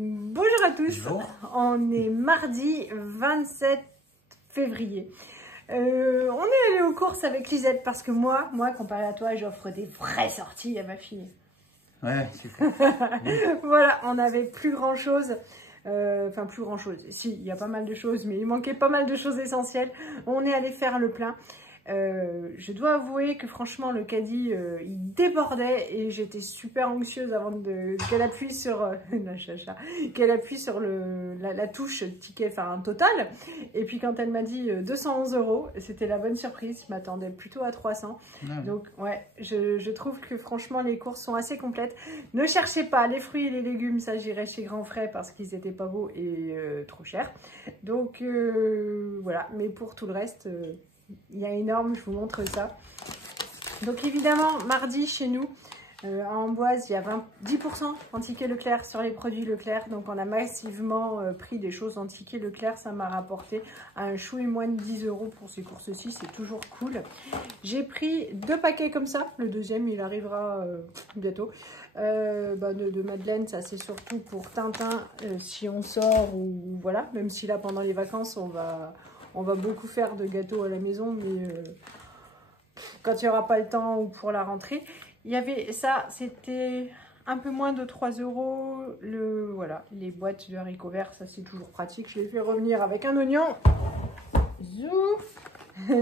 Bonjour à tous, Bonjour. On est mardi 27 février. On est allé aux courses avec Lisette parce que moi, comparé à toi, j'offre des vraies sorties à ma fille. Ouais, super. Voilà, on n'avait plus grand chose. Enfin, plus grand chose. Si, il y a pas mal de choses, mais il manquait pas mal de choses essentielles. On est allé faire le plein. Je dois avouer que franchement le caddie il débordait et j'étais super anxieuse avant qu'elle appuie sur qu'elle appuie sur la touche ticket, enfin total. Et puis quand elle m'a dit 211 €, c'était la bonne surprise. Je m'attendais plutôt à 300. Donc ouais, je trouve que franchement les courses sont assez complètes. Ne cherchez pas les fruits et les légumes, ça j'irai chez Grand Frais parce qu'ils étaient pas beaux et trop chers. Donc voilà, mais pour tout le reste il y a énorme, je vous montre ça. Donc évidemment, mardi chez nous, à Amboise, il y a 10% en ticket Leclerc sur les produits Leclerc. Donc on a massivement pris des choses en ticket Leclerc. Ça m'a rapporté un chou et moins de 10 € pour ces courses-ci. C'est toujours cool. J'ai pris 2 paquets comme ça. Le deuxième, il arrivera bientôt. De Madeleine, ça c'est surtout pour Tintin si on sort ou voilà. Même si là, pendant les vacances, on va beaucoup faire de gâteaux à la maison, mais quand il n'y aura pas le temps ou pour la rentrée. Il y avait ça, c'était un peu moins de 3 €. Voilà, les boîtes de haricots verts, ça c'est toujours pratique. Je les fais revenir avec un oignon. Zou.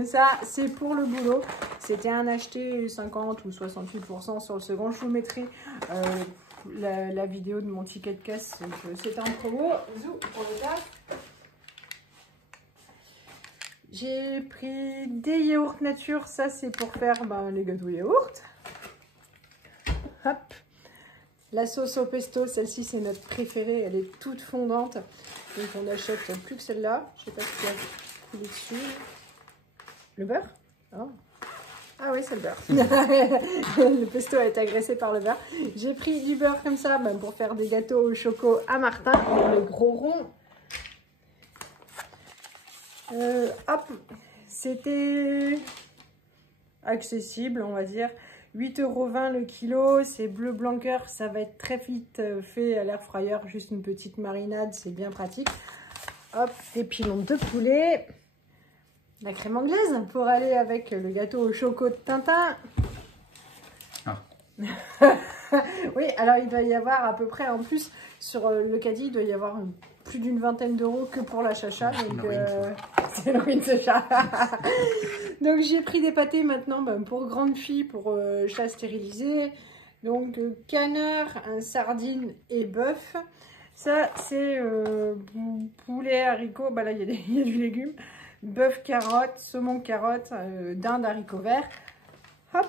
Ça, c'est pour le boulot. C'était un acheté 50 ou 68% sur le second. Je vous mettrai la vidéo de mon ticket de caisse. C'était en promo. Zou pour le taf. J'ai pris des yaourts nature, ça c'est pour faire les gâteaux yaourt. Hop. La sauce au pesto, celle-ci c'est notre préférée, elle est toute fondante. Donc on n'achète plus que celle-là. Je sais pas si tu as coulé dessus. Le beurre? Oh. Ah oui, c'est le beurre. Le pesto est agressé par le beurre. J'ai pris du beurre comme ça pour faire des gâteaux au choco à Martin, le gros rond. Hop, c'était accessible, on va dire. 8,20 € le kilo, c'est bleu blanc cœur, ça va être très vite fait à l'air fryer, juste une petite marinade, c'est bien pratique. Hop, des pilons de poulet, la crème anglaise pour aller avec le gâteau au choco de Tintin. Ah. Oui, alors il doit y avoir à peu près, en plus, sur le caddie, il doit y avoir plus d'une vingtaine d'euros que pour la chacha. Donc, c'est le ruine chacha. Donc j'ai pris des pâtés maintenant pour grande fille, pour chat stérilisé. Donc canard, sardine et bœuf. Ça c'est poulet, haricots, là il y a du légume. Bœuf, carotte, saumon, carotte, dinde, haricots verts. Hop.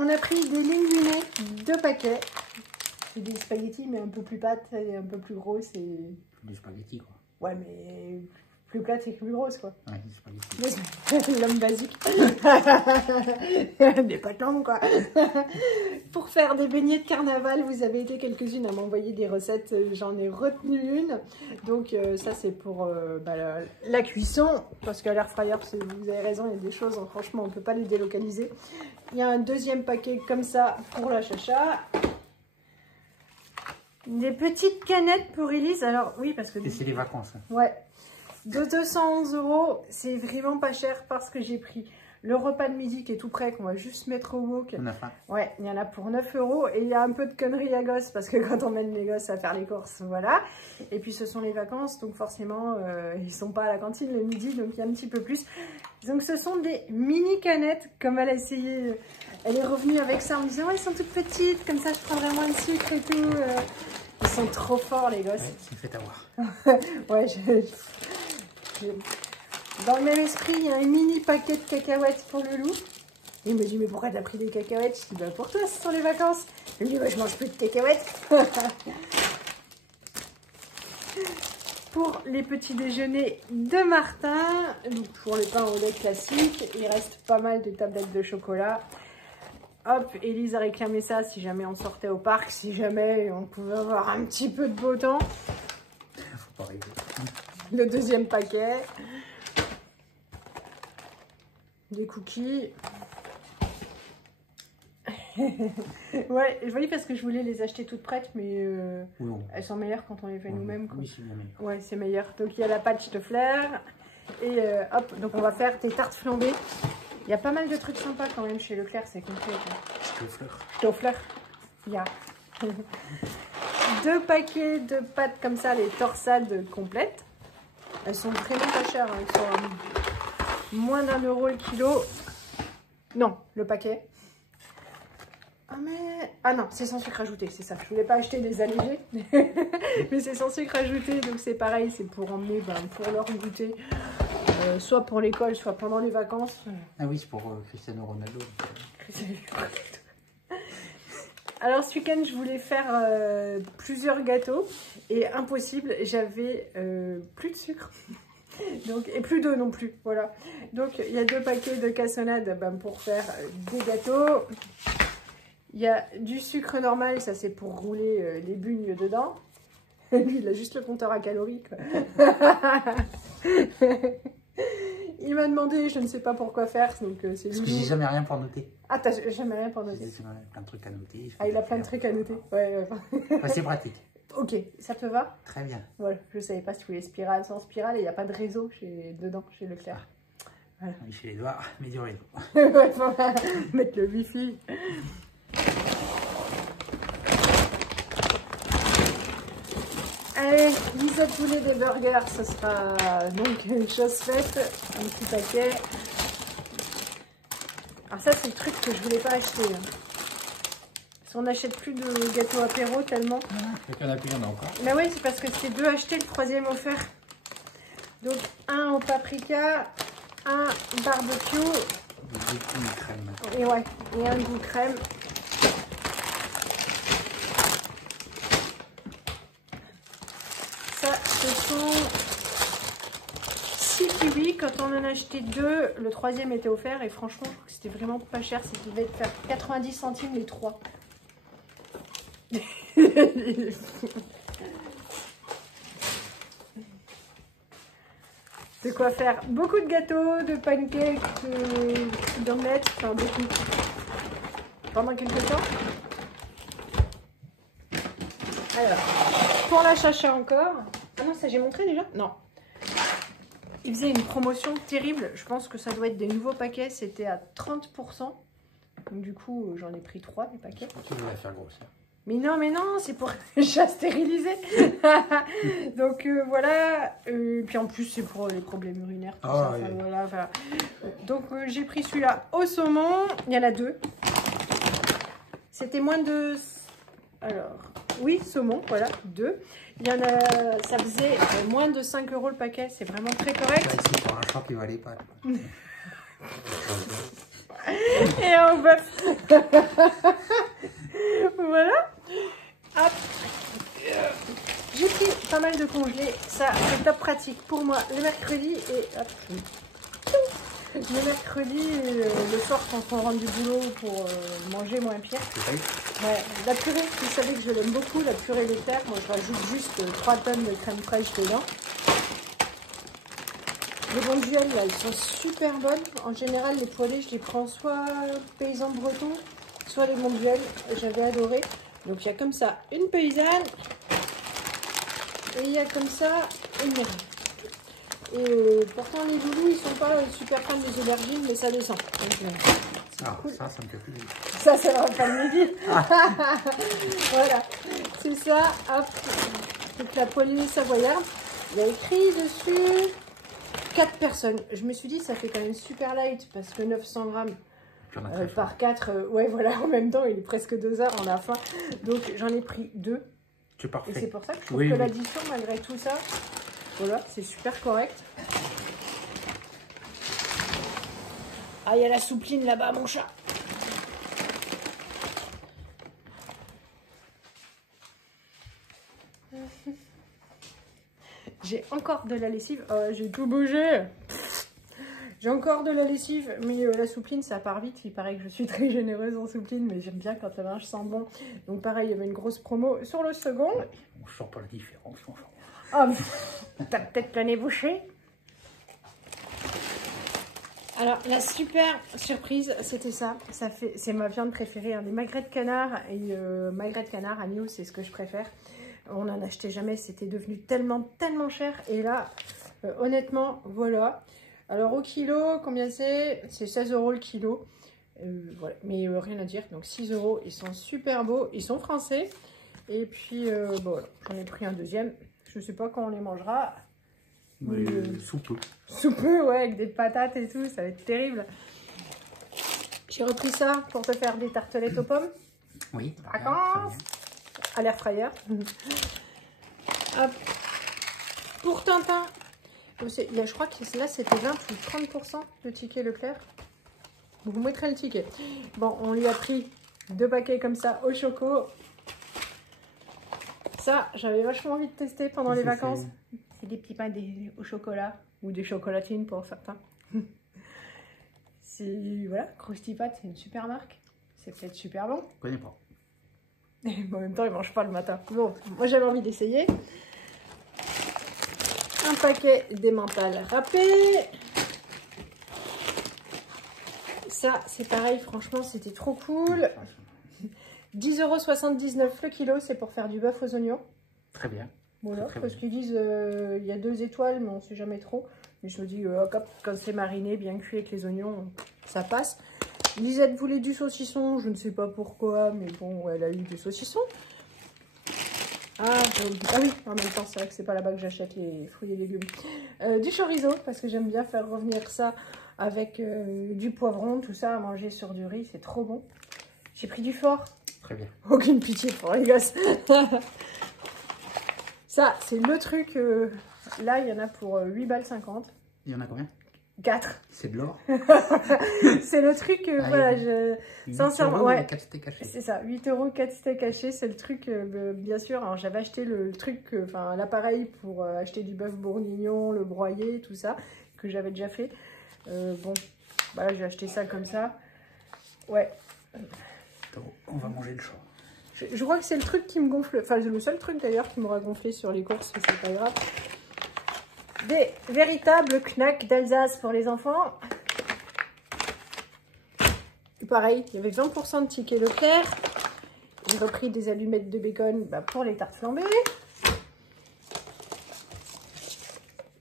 On a pris des linguinés, 2 paquets. C'est des spaghettis, mais un peu plus plates et un peu plus grosses. Des spaghettis, quoi. Ouais, mais plus plates et plus grosses, quoi. Ouais, des spaghettis. L'homme basique. Des pâtes longues, quoi. Pour faire des beignets de carnaval, vous avez été quelques-unes à m'envoyer des recettes. J'en ai retenu une. Donc, ça, c'est pour la cuisson. Parce qu'à l'air fryer, vous avez raison, il y a des choses, franchement, on ne peut pas les délocaliser. Il y a un deuxième paquet comme ça pour la chacha. Des petites canettes pour Elise. Alors, oui, parce que... C'est les vacances. Hein. Ouais. De 211 €, c'est vraiment pas cher parce que j'ai pris le repas de midi qui est tout prêt, qu'on va juste mettre au wok. On a faim. Ouais, il y en a pour 9 € et il y a un peu de conneries à gosses parce que quand on mène les gosses à faire les courses, voilà. Et puis ce sont les vacances, donc forcément, ils sont pas à la cantine le midi, donc il y a un petit peu plus. Donc ce sont des mini canettes, comme elle a essayé, elle est revenue avec ça en me disant, oh, elles sont toutes petites, comme ça je prendrai moins de sucre et tout. Ils sont trop forts les gosses. Ouais, c'est fait avoir. Ouais, dans le même esprit, il y a un mini paquet de cacahuètes pour le loup. Il me dit, mais pourquoi t'as pris des cacahuètes? Je dis, pour toi, ce sont les vacances. Il me dit, je mange plus de cacahuètes. Pour les petits déjeuners de Martin, donc pour le pain au lait classique, il reste pas mal de tablettes de chocolat. Hop, Elise a réclamé ça si jamais on sortait au parc, si jamais on pouvait avoir un petit peu de beau temps. Faut pas rêver. Le deuxième paquet. Des cookies. Ouais, oui, parce que je voulais les acheter toutes prêtes, mais Oui, non. elles sont meilleures quand on les fait nous-mêmes. Oui, c'est bien meilleur. Ouais, c'est meilleur. Donc il y a la pâte de fleurs. Et hop, donc on va faire des tartes flambées. Il y a pas mal de trucs sympas quand même chez Leclerc, c'est complet. Au fleur. Il y a 2 paquets de pâtes comme ça, les torsades complètes. Elles sont vraiment pas chères, hein. Elles sont à moins d'1 € le kilo. Non, le paquet. Ah non, c'est sans sucre ajouté, c'est ça. Je voulais pas acheter des allégés, mais c'est sans sucre ajouté, donc c'est pareil, c'est pour emmener, pour leur goûter, soit pour l'école, soit pendant les vacances. Ah oui, c'est pour Cristiano Ronaldo. Alors ce week-end, je voulais faire plusieurs gâteaux, et impossible, j'avais plus de sucre. Donc, et plus d'eau non plus, voilà. Donc il y a 2 paquets de cassonade pour faire des gâteaux. Il y a du sucre normal, ça c'est pour rouler les bugnes dedans. Lui, il a juste le compteur à calories, quoi. Il m'a demandé, je ne sais pas pourquoi faire, donc c'est Parce que j'ai jamais rien pour noter. Ah, t'as jamais rien pour noter? J'ai plein de trucs à noter. Ah, il a plein de trucs à noter. Ouais. Bah, c'est pratique. Ok, ça te va? Très bien. Voilà, je savais pas si tu voulais spirale sans spirale, et il n'y a pas de réseau dedans, chez Leclerc. Voilà. Il fait les doigts, mais du réseau. Ouais, voilà. Mettre le wifi. Allez, Lisette voulait des burgers, ce sera donc une chose faite, un petit paquet. Alors ça, c'est le truc que je voulais pas acheter. Parce qu'on n'achète plus de gâteaux apéro tellement. Le canapé, il y en a encore. Mais oui, c'est parce que c'est 2 achetés, le 3e offert. Donc un au paprika, un barbecue. Une crème. Et ouais, et un goût crème. Ça, ce sont 6 kiwis. Quand on en a acheté 2, le 3e était offert. Et franchement, je trouve que c'était vraiment pas cher. Ça devait faire 90 centimes les 3. De quoi faire beaucoup de gâteaux, de pancakes, d'omelettes, enfin beaucoup. Pendant quelques temps. Alors, pour la chacha encore. Ah non, ça j'ai montré déjà? Non. Il faisait une promotion terrible. Je pense que ça doit être des nouveaux paquets. C'était à 30%. Donc du coup, j'en ai pris 3 des paquets. Tu veux la faire grossir. Mais non, c'est pour chat stérilisé. Donc voilà. Puis en plus, c'est pour les problèmes urinaires. Tout ça. Oui. Enfin, voilà, enfin. Donc j'ai pris celui-là au saumon. Il y en a 2. C'était moins de... Alors, oui, saumon, voilà, 2. Il y en a... Ça faisait moins de 5 € le paquet. C'est vraiment très correct. Là, ici, pour un champ qui valait pas. Et un bœuf. Voilà. Hop. J'ai pris pas mal de congelés. Ça, c'est top pratique pour moi le mercredi. Et hop. Le mercredi, le soir, quand on rentre du boulot pour manger moins pire. Ouais, la purée, vous savez que je l'aime beaucoup, la purée Leclerc. Moi, je rajoute juste 3 tonnes de crème fraîche dedans. Les bonduelles, là, elles sont super bonnes. En général, les poêlés, je les prends soit paysans bretons, soit les bonduelles. J'avais adoré. Donc, il y a comme ça une paysanne. Et il y a comme ça une mairie. Et pourtant, les loulous, ils sont pas super fans des aubergines, mais ça descend. Donc, cool. Ça me fait plaisir. Ça va pas le midi. Voilà, c'est ça. Hop. Donc, la poêlée savoyarde. Il y a écrit dessus 4 personnes. Je me suis dit, ça fait quand même super light parce que 900 grammes par 4, ouais, voilà, en même temps, il est presque 2 heures, on a faim. Donc, j'en ai pris 2. C'est parfait. Et c'est pour ça que je trouve que l'addition, malgré tout ça, voilà, c'est super correct. Ah, il y a la soupline là-bas, mon chat. J'ai encore de la lessive. Oh, j'ai tout bougé. J'ai encore de la lessive, mais la soupline, ça part vite. Il paraît que je suis très généreuse en soupline, mais j'aime bien quand le linge sent bon. Donc pareil, il y avait une grosse promo sur le second. On ne sent pas la différence. Oh, t'as peut-être le nez bouché. Alors, la super surprise, c'était ça. C'est ma viande préférée, hein, des magrets de canard. Et magrets de canard, agneau, c'est ce que je préfère. On n'en achetait jamais, c'était devenu tellement cher. Et là, honnêtement, voilà. Alors, au kilo, combien c'est? C'est 16 € le kilo. Voilà. Mais rien à dire, donc 6 €. Ils sont super beaux, ils sont français. Et puis, bon, voilà. J'en ai pris un deuxième. Je ne sais pas quand on les mangera. Mais sous peu. Sous peu, ouais, avec des patates et tout, ça va être terrible. J'ai repris ça pour te faire des tartelettes aux pommes. Oui. Vacances. À l'air fryer. Hop. Pour Tintin, je crois que là c'était 20 ou 30% de ticket Leclerc. Vous mettrez le ticket. Bon, on lui a pris 2 paquets comme ça au choco. Ça, j'avais vachement envie de tester pendant les vacances. C'est des petits pains au chocolat ou des chocolatines pour certains. C'est voilà, Krusty Pat, c'est une super marque. C'est peut-être super bon. Je connais pas. En même temps, ils mangent pas le matin. Bon, moi j'avais envie d'essayer. Un paquet d'emmental râpé. Ça, c'est pareil, franchement, c'était trop cool. 10,79 € le kilo, c'est pour faire du bœuf aux oignons. Très bien. Voilà, très parce bon. qu'ils disent il y a 2 étoiles, mais on ne sait jamais trop. Mais je me dis, quand c'est mariné, bien cuit avec les oignons, ça passe. Lisette voulait du saucisson, je ne sais pas pourquoi, mais bon, elle a eu du saucisson. Ah oui, en même temps, c'est vrai que c'est pas là-bas que j'achète les fruits et légumes. Du chorizo, parce que j'aime bien faire revenir ça avec du poivron, tout ça, à manger sur du riz, c'est trop bon. J'ai pris du fort. Très bien. Aucune pitié pour les gosses. Ça, c'est le truc. Là, il y en a pour 8,50 $. Il y en a combien? 4. C'est de l'or. C'est le truc, voilà, sincèrement, ouais. 4 steaks hachés. C'est ça, 8 €, 4 steaks hachés, c'est le truc, bien sûr. Alors, j'avais acheté le truc, enfin, l'appareil pour acheter du bœuf bourguignon, le broyer, tout ça, que j'avais déjà fait. Bon, voilà, j'ai acheté ça comme ça. Ouais. Donc, on va manger le chat. Je crois que c'est le truc qui me gonfle, enfin, c'est le seul truc d'ailleurs qui m'aura gonflé sur les courses, c'est pas grave. Des véritables knacks d'Alsace pour les enfants. Pareil, il y avait 20% de tickets Leclerc. J'ai repris des allumettes de bacon pour les tartes flambées.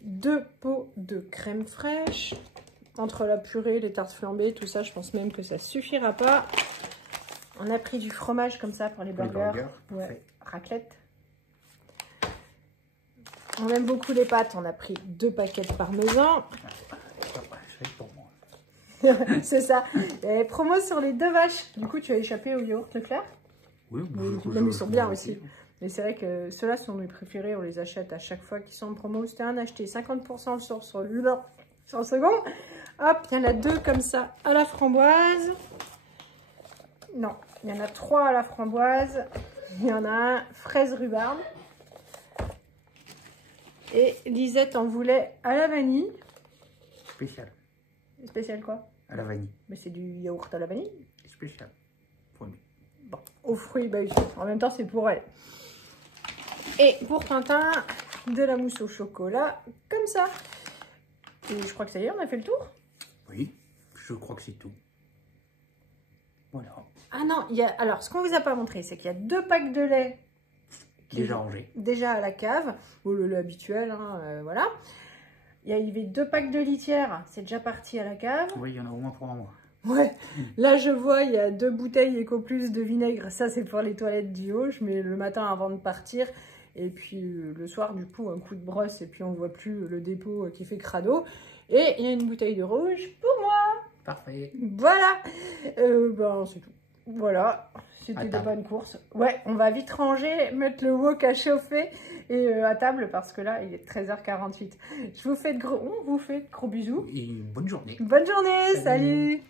2 pots de crème fraîche. Entre la purée, les tartes flambées, tout ça, je pense même que ça suffira pas. On a pris du fromage comme ça pour les burgers. Ouais, raclette. On aime beaucoup les pâtes. On a pris 2 paquets de parmesan. Pour moi. C'est ça. Et promo sur les 2 vaches. Du coup, tu as échappé au yaourt Leclerc. Oui, ils sont bien aussi. Mais c'est vrai que ceux-là sont mes préférés. On les achète à chaque fois qu'ils sont en promo. C'était un acheté 50% sur celui-là. Sur le second. Hop, il y en a 2 comme ça à la framboise. Non, il y en a 3 à la framboise. Il y en a un fraise rhubarbe. Et Lisette en voulait à la vanille. Spécial. Spécial quoi? À la vanille. Mais c'est du yaourt à la vanille. Spécial. Premier. Bon, aux fruits, en même temps c'est pour elle. Et pour Tintin, de la mousse au chocolat, comme ça. Et je crois que ça y est, on a fait le tour. Oui, je crois que c'est tout. Voilà. Ah non, alors ce qu'on vous a pas montré, c'est qu'il y a 2 packs de lait. Déjà rangé. Déjà à la cave. Ou le lait habituel, hein, voilà. Il y avait 2 packs de litière, c'est déjà parti à la cave. Oui, il y en a au moins pour un mois. Ouais, là je vois, il y a 2 bouteilles Ecoplus de vinaigre. Ça, c'est pour les toilettes du haut. Je mets le matin avant de partir. Et puis le soir, du coup, un coup de brosse. Et puis on ne voit plus le dépôt qui fait crado. Et il y a une bouteille de rouge pour moi. Parfait. Voilà. C'est tout. Voilà. C'était de bonnes courses. Ouais, on va vite ranger, mettre le wok à chauffer et à table parce que là, il est 13h48. On vous fait de gros bisous. Et bonne journée. Bonne journée. Salut.